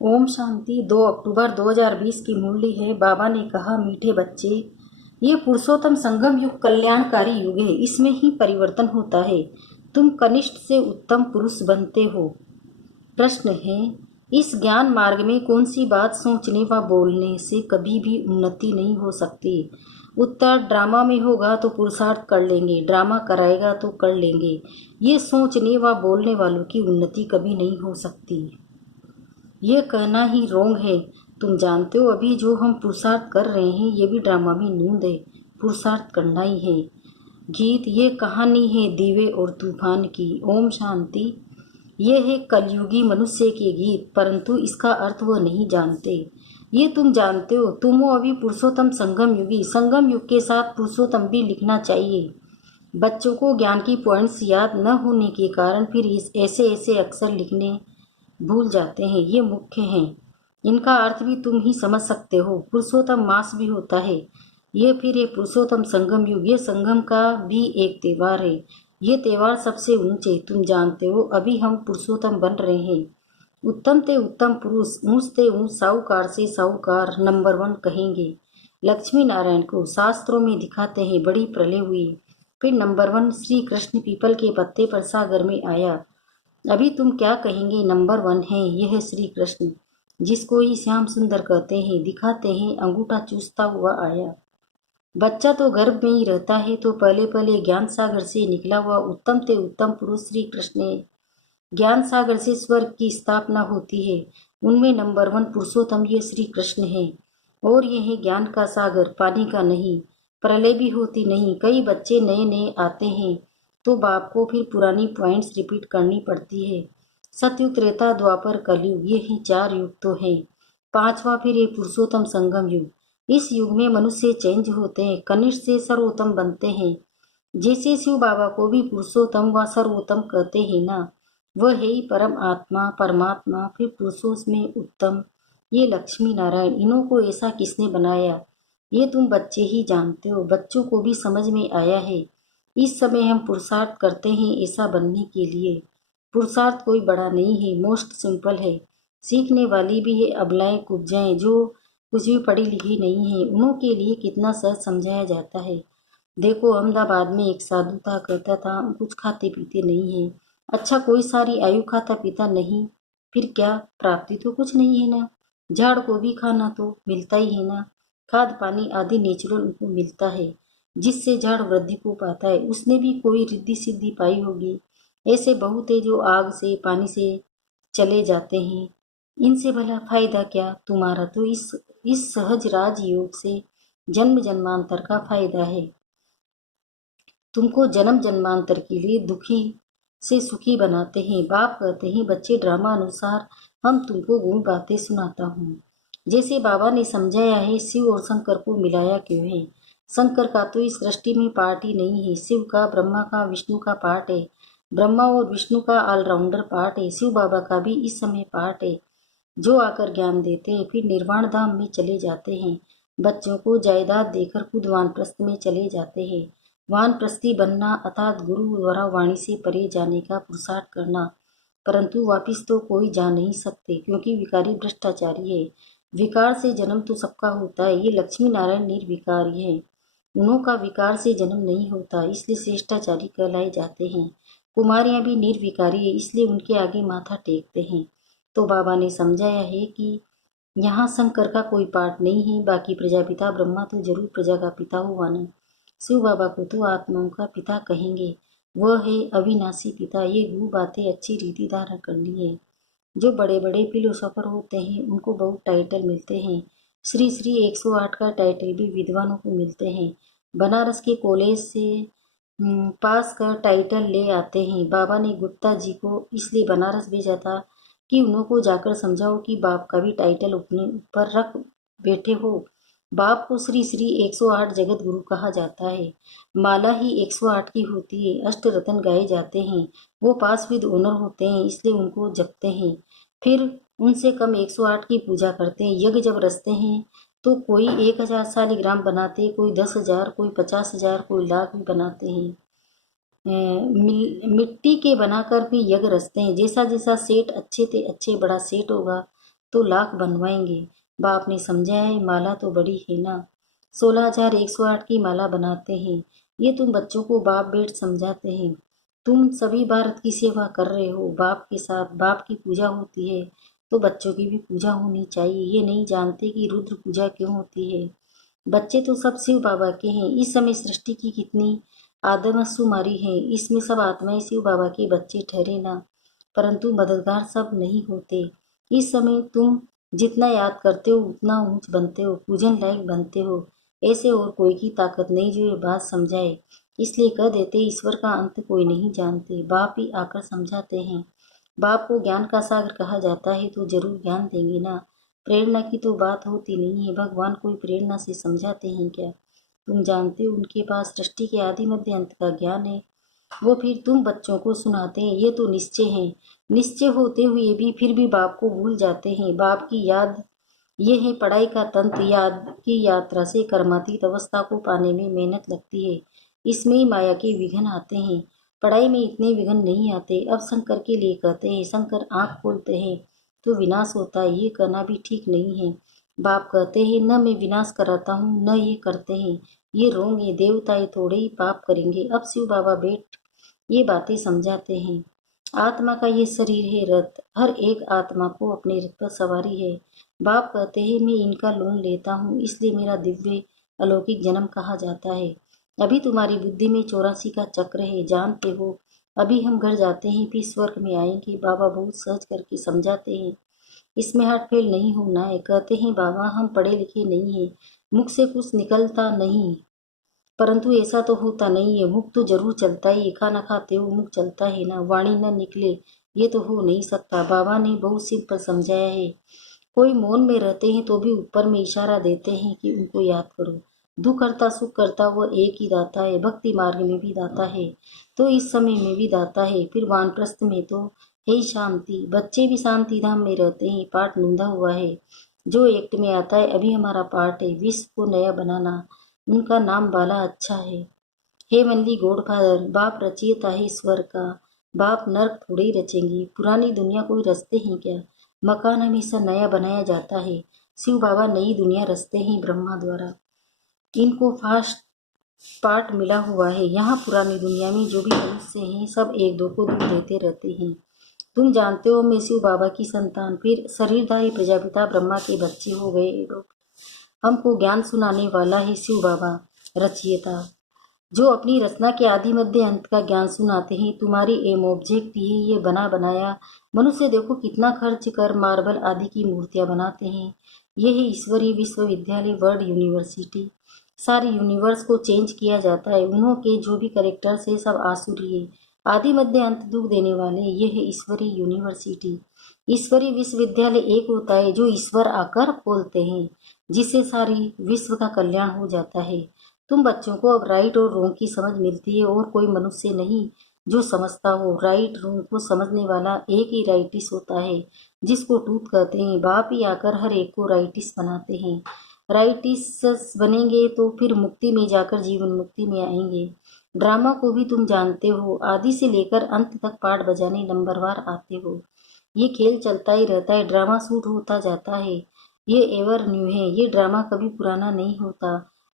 ओम शांति। 2 अक्टूबर 2020 की मुरली है। बाबा ने कहा, मीठे बच्चे, ये पुरुषोत्तम संगम युग कल्याणकारी युग है। इसमें ही परिवर्तन होता है। तुम कनिष्ठ से उत्तम पुरुष बनते हो। प्रश्न है, इस ज्ञान मार्ग में कौन सी बात सोचने व बोलने से कभी भी उन्नति नहीं हो सकती? उत्तर, ड्रामा में होगा तो पुरुषार्थ कर लेंगे, ड्रामा कराएगा तो कर लेंगे। ये सोचने व बोलने वालों की उन्नति कभी नहीं हो सकती। ये कहना ही रोंग है। तुम जानते हो, अभी जो हम पुरुषार्थ कर रहे हैं ये भी ड्रामा में नूंद है। पुरुषार्थ करना ही है। गीत, ये कहानी है दीवे और तूफान की। ओम शांति। ये है कलयुगी मनुष्य के गीत, परंतु इसका अर्थ वह नहीं जानते। ये तुम जानते हो। तुम हो अभी पुरुषोत्तम संगम युगी। संगम युग के साथ पुरुषोत्तम भी लिखना चाहिए। बच्चों को ज्ञान की पॉइंट्स याद न होने के कारण फिर ऐसे ऐसे अक्षर लिखने भूल जाते हैं। ये मुख्य हैं। इनका अर्थ भी तुम ही समझ सकते हो। पुरुषोत्तम मास भी होता है। ये फिर एक पुरुषोत्तम संगम युग। ये संगम का भी एक त्योहार है। ये त्योहार सबसे ऊंचे। तुम जानते हो, अभी हम पुरुषोत्तम बन रहे हैं। उत्तम ते उत्तम पुरुष, ऊंच ते ऊंच, साहूकार से साहूकार, नंबर 1 कहेंगे। लक्ष्मी नारायण को शास्त्रों में दिखाते हैं बड़ी प्रलय हुई, फिर नंबर 1 श्री कृष्ण पीपल के पत्ते पर सागर में आया। अभी तुम क्या कहेंगे? नंबर 1 है यह श्री कृष्ण, जिसको ही श्याम सुंदर कहते हैं। दिखाते हैं अंगूठा चूसता हुआ आया। बच्चा तो गर्भ में ही रहता है, तो पहले पहले ज्ञान सागर से निकला हुआ उत्तम ते उत्तम पुरुष श्री कृष्ण है। ज्ञान सागर से स्वर्ग की स्थापना होती है। उनमें नंबर 1 पुरुषोत्तम ये श्री कृष्ण है। और ये है ज्ञान का सागर, पानी का नहीं। प्रलय भी होती नहीं। कई बच्चे नए नए आते हैं तो बाप को फिर पुरानी पॉइंट्स रिपीट करनी पड़ती है। सतयुग, त्रेता, द्वापर, कलयुग, ये ही 4 युग तो हैं। 5वां फिर ये पुरुषोत्तम संगम युग। इस युग में मनुष्य चेंज होते हैं, कनिष्ठ से सर्वोत्तम बनते हैं। जैसे शिव बाबा को भी पुरुषोत्तम व सर्वोत्तम कहते हैं ना, वह है ही परम आत्मा, परमात्मा, फिर पुरुषों में उत्तम। ये लक्ष्मी नारायण, इन्हों को ऐसा किसने बनाया? ये तुम बच्चे ही जानते हो। बच्चों को भी समझ में आया है। इस समय हम पुरुषार्थ करते हैं ऐसा बनने के लिए। पुरुषार्थ कोई बड़ा नहीं है, मोस्ट सिंपल है। सीखने वाली भी है अबलाएं कुब्जाएं, जो कुछ भी पढ़ी लिखी नहीं है, उन्हों के लिए कितना सहज समझाया जाता है। देखो, अहमदाबाद में एक साधु था, कहता था हम कुछ खाते पीते नहीं है। अच्छा, कोई सारी आयु खाता पीता नहीं, फिर क्या प्राप्ति तो कुछ नहीं है ना। झाड़ को भी खाना तो मिलता ही है ना। खाद पानी आदि नेचुरल उनको मिलता है, जिससे झाड़ वृद्धि को पाता है। उसने भी कोई रिद्धि सिद्धि पाई होगी। ऐसे बहुत है जो आग से पानी से चले जाते हैं। इनसे भला फायदा क्या? तुम्हारा तो इस सहज राजयोग से जन्म जन्मांतर का फायदा है। तुमको जन्म जन्मांतर के लिए दुखी से सुखी बनाते हैं। बाप कहते हैं, बच्चे ड्रामा अनुसार हम तुमको गुण बातें सुनाता हूँ। जैसे बाबा ने समझाया है, शिव और शंकर को मिलाया क्यों है? शंकर का तो इस सृष्टि में पार्ट ही नहीं है। शिव का, ब्रह्मा का, विष्णु का पार्ट है। ब्रह्मा और विष्णु का ऑलराउंडर पार्ट है। शिव बाबा का भी इस समय पार्ट है, जो आकर ज्ञान देते हैं, फिर निर्वाण धाम में चले जाते हैं। बच्चों को जायदाद देकर खुद वानप्रस्थ में चले जाते हैं। वानप्रस्थी बनना अर्थात गुरु द्वारा वाणी से परे जाने का पुरुषार्थ करना, परंतु वापिस तो कोई जा नहीं सकते, क्योंकि विकारी भ्रष्टाचारी है। विकार से जन्म तो सबका होता है। ये लक्ष्मी नारायण निर्विकारी है। उन्हों का विकार से जन्म नहीं होता, इसलिए श्रेष्ठाचारी कहलाए जाते हैं। कुमारियां भी निर्विकारी है, इसलिए उनके आगे माथा टेकते हैं। तो बाबा ने समझाया है कि यहाँ शंकर का कोई पार्ट नहीं है। बाकी प्रजापिता ब्रह्मा तो जरूर प्रजा का पिता हुआ ना। शिव बाबा को तो आत्माओं का पिता कहेंगे। वह है अविनाशी पिता। ये गुरु बातें अच्छी रीति धारण करनी है। जो बड़े बड़े फिलोसोफर होते हैं उनको बहुत टाइटल मिलते हैं। श्री श्री 108 का टाइटल भी विद्वानों को मिलते हैं। बनारस के कॉलेज से पास कर टाइटल ले आते हैं। बाबा ने गुप्ता जी को इसलिए बनारस भेजा था कि उन्हों को जाकर समझाओ कि बाप का भी टाइटल अपने ऊपर रख बैठे हो। बाप को श्री श्री 108 जगत गुरु कहा जाता है। माला ही 108 की होती है। अष्ट रत्न गाए जाते हैं। वो पास विद ओनर होते हैं, इसलिए उनको जपते हैं। फिर उनसे कम 108 की पूजा करते हैं। यज्ञ जब रचते हैं तो कोई 1000 शालिग्राम बनाते, कोई 10,000, कोई 50,000, कोई लाख भी बनाते हैं। मिट्टी के बनाकर भी यज्ञ रचते हैं। जैसा जैसा सेट अच्छे से अच्छे बड़ा सेट होगा तो लाख बनवाएंगे। बाप ने समझाया है, माला तो बड़ी है ना, 16,108 की माला बनाते हैं। ये तुम बच्चों को बाप बेट समझाते हैं। तुम सभी भारत की सेवा कर रहे हो, बाप के साथ बाप की पूजा होती है तो बच्चों की भी पूजा होनी चाहिए। ये नहीं जानते कि रुद्र पूजा क्यों होती है। बच्चे तो सब शिव बाबा के हैं। इस समय सृष्टि की कितनी आदमशुमारी है, इसमें सब आत्माएं शिव बाबा के बच्चे ठहरे ना, परंतु मददगार सब नहीं होते। इस समय तुम जितना याद करते हो उतना ऊंच बनते हो, पूजन लायक बनते हो। ऐसे और कोई की ताकत नहीं जो ये बात समझाए। इसलिए कह देते ईश्वर का अंत कोई नहीं जानते, बाप ही आकर समझाते हैं। बाप को ज्ञान का सागर कहा जाता है तो जरूर ज्ञान देंगे ना। प्रेरणा की तो बात होती नहीं है, भगवान कोई प्रेरणा से समझाते हैं क्या? तुम जानते हो उनके पास सृष्टि के आदि मध्य अंत का ज्ञान है, वो फिर तुम बच्चों को सुनाते हैं। ये तो निश्चय है, निश्चय होते हुए भी फिर भी बाप को भूल जाते हैं। बाप की याद ये है पढ़ाई का तंत्र, याद की यात्रा से कर्मातीत अवस्था को पाने में मेहनत लगती है। इसमें ही माया के विघ्न आते हैं, पढ़ाई में इतने विघ्न नहीं आते। अब शंकर के लिए कहते हैं, शंकर आंख खोलते हैं तो विनाश होता है, ये कहना भी ठीक नहीं है। बाप कहते हैं, न मैं विनाश कराता हूँ न ये करते हैं, ये रोंग है, देवताएं थोड़े ही पाप करेंगे। अब शिव बाबा बेट ये बातें समझाते हैं। आत्मा का ये शरीर है रथ, हर एक आत्मा को अपने रथ पर सवारी है। बाप कहते हैं, मैं इनका लोन लेता हूँ, इसलिए मेरा दिव्य अलौकिक जन्म कहा जाता है। अभी तुम्हारी बुद्धि में 84 का चक्र है, जानते हो। अभी हम घर जाते हैं फिर स्वर्ग में आएंगे। बाबा बहुत सहज करके समझाते हैं, इसमें हार्ट फेल नहीं होना है। कहते हैं, बाबा हम पढ़े लिखे नहीं हैं, मुख से कुछ निकलता नहीं, परंतु ऐसा तो होता नहीं है। मुख तो जरूर चलता ही है, खाना खाते हो मुख चलता है ना, वाणी न निकले ये तो हो नहीं सकता। बाबा ने बहुत सिंपल समझाया है। कोई मौन में रहते हैं तो भी ऊपर में इशारा देते हैं कि उनको याद करो। दुख करता सुख करता वो एक ही दाता है, भक्ति मार्ग में भी दाता है तो इस समय में भी दाता है, फिर वानप्रस्थ में तो है शांति। बच्चे भी शांति धाम में रहते हैं। पाठ नूंदा हुआ है जो एक्ट में आता है, अभी हमारा पार्ट है विश्व को नया बनाना। उनका नाम बाला अच्छा है। हे वनली गॉडफादर, बाप रचयिता है ईश्वर का, बाप नर्क थोड़े ही रचेंगे। पुरानी दुनिया कोई रचते हैं क्या? मकान हमेशा नया बनाया जाता है। शिव बाबा नई दुनिया रचते हैं ब्रह्मा द्वारा। इनको फास्ट पार्ट मिला हुआ है। यहाँ पुरानी दुनिया में जो भी मनुष्य हैं सब एक दो को दुख देते रहते हैं। तुम जानते हो मैं शिव बाबा की संतान, फिर शरीरधारी प्रजापिता ब्रह्मा के बच्चे हो गए लोग। हमको ज्ञान सुनाने वाला है शिव बाबा रचयिता, जो अपनी रचना के आदि मध्य अंत का ज्ञान सुनाते हैं। तुम्हारी एम ऑब्जेक्ट ही ये बना बनाया मनुष्य देखो कितना खर्च कर मार्बल आदि की मूर्तियां बनाते हैं। ये है ईश्वरीय विश्वविद्यालय वर्ल्ड यूनिवर्सिटी। सारे यूनिवर्स को चेंज किया जाता है। उन्हों के जो भी करेक्टर्स है सब आसुरी है, आदि मध्य अंत दुख देने वाले। ये है ईश्वरीय यूनिवर्सिटी। ईश्वरीय विश्वविद्यालय एक होता है जो ईश्वर आकर खोलते हैं, जिससे सारी विश्व का कल्याण हो जाता है। तुम बच्चों को अब राइट और रोंग की समझ मिलती है और कोई मनुष्य नहीं जो समझता हो। राइट रोंग को समझने वाला एक ही राइटिस होता है, जिसको टूथ कहते हैं। बाप ही आकर हर एक को राइटिस बनाते हैं। राइटिस बनेंगे तो फिर मुक्ति में जाकर जीवन मुक्ति में आएंगे। ड्रामा को भी तुम जानते हो, आदि से लेकर अंत तक पाठ बजाने नंबरवार आते हो। ये खेल चलता ही रहता है, ड्रामा शूट होता जाता है। ये एवर न्यू है, ये ड्रामा कभी पुराना नहीं होता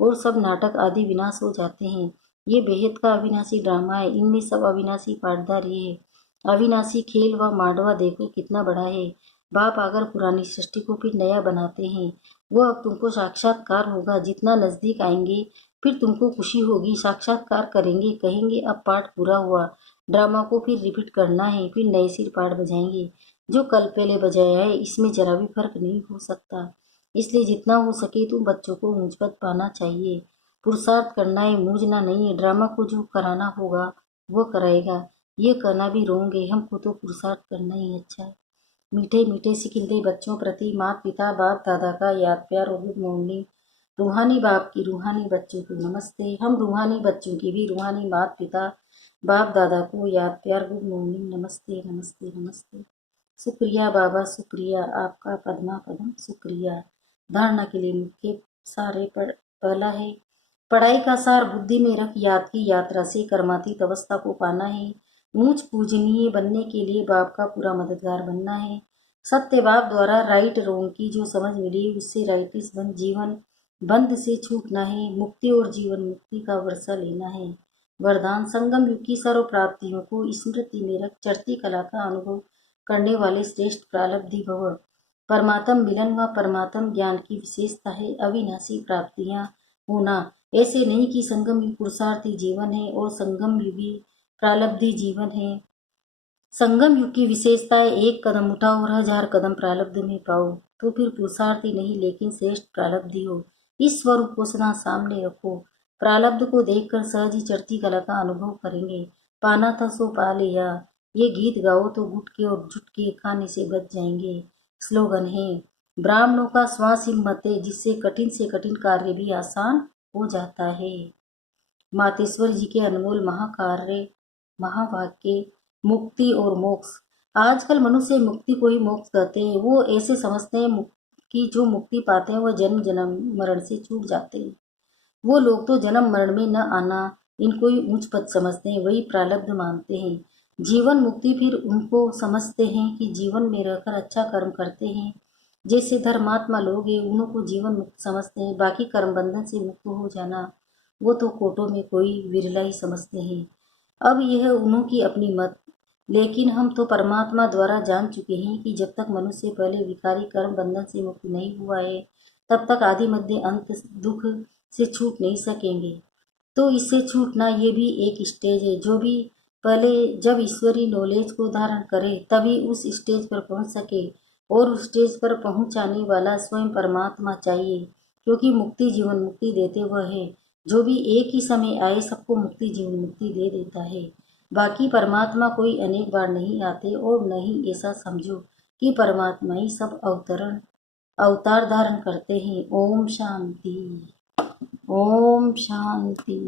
और सब नाटक आदि विनाश हो जाते हैं। ये बेहद का अविनाशी ड्रामा है, इनमें सब अविनाशी पाटदार ये है। अविनाशी खेल व मांडवा देखो कितना बड़ा है। बाप आकर पुरानी सृष्टि को फिर नया बनाते हैं। वो अब तुमको साक्षात्कार होगा, जितना नजदीक आएंगे फिर तुमको खुशी होगी। साक्षात्कार करेंगे, कहेंगे अब पाठ पूरा हुआ। ड्रामा को फिर रिपीट करना है, फिर नए सिर पाठ बजाएंगे। जो कल पहले बजाया है इसमें जरा भी फर्क नहीं हो सकता। इसलिए जितना हो सके तो बच्चों को मुझपत पाना चाहिए। पुरुषार्थ करना है, मूझना नहीं है। ड्रामा को जो कराना होगा वो कराएगा, ये कहना भी रोंग है। हमको तो पुरुषार्थ करना ही अच्छा है। मीठे मीठे सिकिंदे बच्चों प्रति माता पिता बाप दादा का याद प्यार और गुड मॉर्निंग। रूहानी बाप की रूहानी बच्चों को नमस्ते। हम रूहानी बच्चों की भी रूहानी माता पिता बाप दादा को याद प्यार गुड मॉर्निंग, नमस्ते नमस्ते नमस्ते। शुक्रिया बाबा, शुक्रिया आपका पद्मा पदम, शुक्रिया। धारणा के लिए मुख्य सारे पहला है, पढ़ाई का सार बुद्धि में रख याद की यात्रा से कर्मातीत अवस्था को पाना है। ऊंच पूजनीय बनने के लिए बाप का पूरा मददगार बनना है। सत्यवाद द्वारा राइट रोंग की जो समझ मिली उससे राइटिस बन जीवन बंध से छूटना है, मुक्ति और जीवन मुक्ति का वर्षा लेना है। वरदान संगम युग की सर्व प्राप्तियों को स्मृति में रख चढ़ती कला का अनुभव करने वाले श्रेष्ठ प्रारब्धी भव। परमात्म मिलन व परमात्म ज्ञान की विशेषता है अविनाशी प्राप्तियां होना। ऐसे नहीं कि संगम युग पुरुषार्थी जीवन है और संगम युगी प्रारब्धी जीवन है। संगम युग की विशेषता है एक कदम उठाओ और 1000 कदम प्रारब्ध में पाओ, तो फिर पुरुषार्थी नहीं लेकिन श्रेष्ठ प्रारब्धी हो। इस स्वरूप को सदा सामने रखो। प्रारब्ध को देखकर सहज ही चढ़ती कला का अनुभव करेंगे। पाना था सो पा लिया, ये गीत गाओ तो गुटके और झुटके खाने से बच जाएंगे। स्लोगन है ब्राह्मणों का श्वास हिम्मत है, जिससे कठिन से कठिन कार्य भी आसान हो जाता है। मातेश्वर जी के अनमोल महाकार्य महावाक्य मुक्ति और मोक्ष। आजकल मनुष्य मुक्ति को ही मोक्ष कहते हैं। वो ऐसे समझते हैं कि जो मुक्ति पाते हैं वह जन्म जन्म मरण से छूट जाते हैं। वो लोग तो जन्म मरण में न आना इनको ही ऊंच पद समझते हैं, वही प्रारब्ध मानते हैं। जीवन मुक्ति फिर उनको समझते हैं कि जीवन में रहकर अच्छा कर्म करते हैं। जैसे धर्मात्मा लोग हैं उन्हों को जीवन मुक्त समझते हैं, बाकी कर्म बंधन से मुक्त हो जाना वो तो कोटों में कोई विरला ही समझते हैं। अब यह उन्हों की अपनी मत, लेकिन हम तो परमात्मा द्वारा जान चुके हैं कि जब तक मनुष्य पहले विकारी कर्म बंधन से मुक्त नहीं हुआ है तब तक आदि मध्य अंत दुख से छूट नहीं सकेंगे। तो इससे छूटना ये भी एक स्टेज है। जो भी पहले जब ईश्वरी नॉलेज को धारण करे तभी उस स्टेज पर पहुंच सके, और उस स्टेज पर पहुंचाने वाला स्वयं परमात्मा चाहिए, क्योंकि मुक्ति जीवन मुक्ति देते वह है जो भी एक ही समय आए सबको मुक्ति जीवन मुक्ति दे देता है। बाकी परमात्मा कोई अनेक बार नहीं आते, और नहीं ऐसा समझो कि परमात्मा ही सब अवतार धारण करते हैं। ओम शांति। ओम शांति।